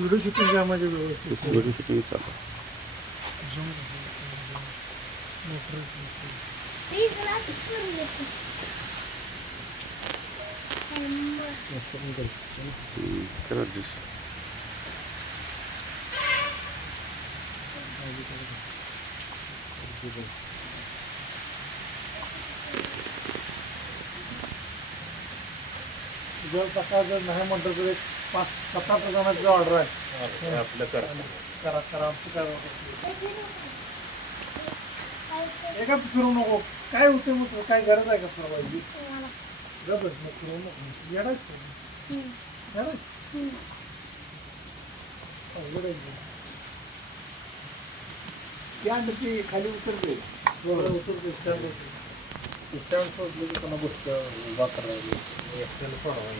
Video shooting माझ्या व्यवस्थित video shooting चालू करा dish. जर सकाळ जर नाही म्हटलं तर एक 5-7 जणांची ऑर्डर आहे आपलं करा करा करा आमचं काय एका फिरू नको काय होते मग काय गरज आहे का फिरवायची गरज मग फिरवू नको येडायच ती खाली उतरते उतरते स्टँड स्टँड सोडलं की त्यांना गोष्ट उभा करायला एक्सटेल सोडवा